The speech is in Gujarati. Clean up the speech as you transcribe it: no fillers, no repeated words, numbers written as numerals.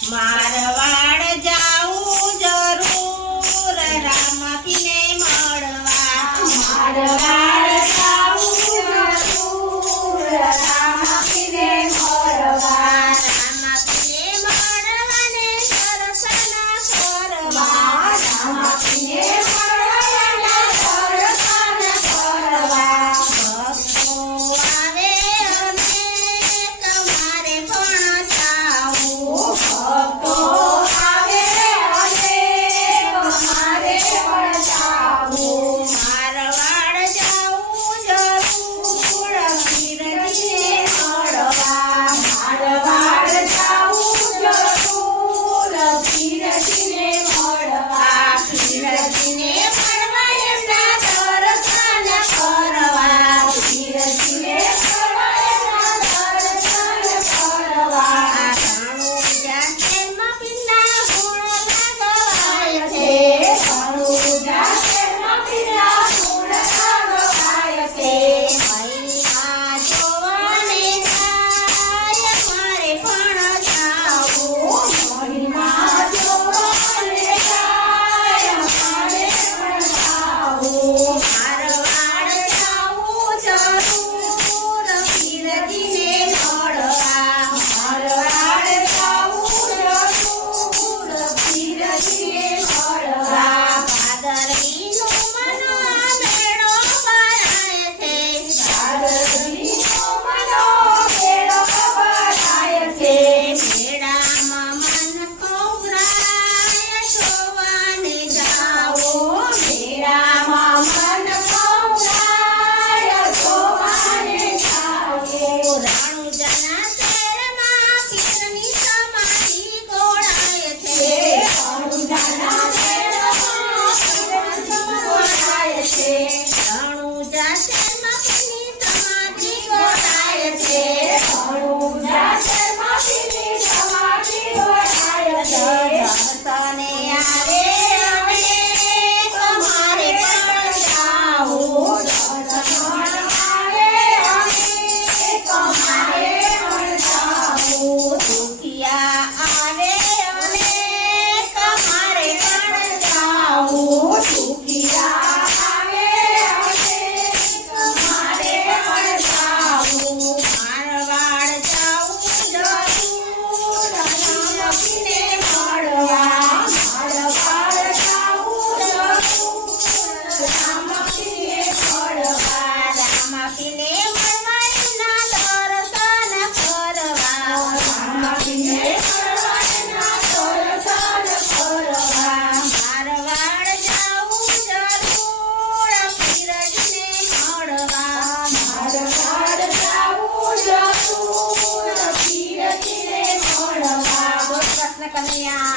મારવાડ જાવું જરૂર રામપીને મળવા મારવાડ જાવું જરૂર રામપીને મળવા રામપીને મળવાને દર્શન કરવા રામપીને મળવાના દર્શન કરવા ભક્તો આવે અને તમારે પણ જાવું ભક્તો આવે અને તમારે પણ જાવું મારવાડ જાવું જરૂર પીરજીને મળવા મારવાડ જાવું જરૂર પીરજીને મળવા પીરજીને મળવા એમના દર્શન કરવા પીરજીને મળવા એમના દર્શન કરવા રણુજા શેરમાં પીરના ગુણ ગાવાય છે રણુજા શેરમાં પીરના ગુણ ગાવાય છે મહિમા જોવાને જાય મારે પણ જાવું મહિમા જોવાને જાય અમારે પણ જાવું મારવાડ જાવું જરૂર પીરજીને મળવા મારવાડ જાવું જરૂર પીરજીને મળવા ભાદરવીનું મનવા મેળો ભરાય છે ભાદરવીનો મનો મેળો ભરાય છે મેળામાં મન ખોવરાય જોવાને જાવું મેળામાં મન ખવડાય જોવાને જાવું રણુજાના શેરમાં પીરની સમાધિ ગોળાય છે રણુજાના શેરમાં પીરની ગોળાય છે રણુજા શેરમાં પીરની સમાધિ ગોળાય છે રણુજા શેરમાં પીરની સમાધિ ગોળાય છે દર્શને આવે અને તમારે પણ જાવું દર્શન આવે અને તમારે પણ જાવું દુખિયા આવે અને તમારે પણ જાવું દુખિયા આવે અને તમારે પણ જાવું મારવાડ જાવું જરૂર રામપીને મળવા મળવા મારવાડ જાવું જરૂર રામપીને મળવા રામપીને મળવા એમના દર્શન કરવા રામપીને મળવાના દર્શન કરવા મારવાડ જાવું જરૂર પીરજીને મળવા મારવાડ જાવું જરૂર પીરજીને મળવા બોલ કૃષ્ણ કનૈયા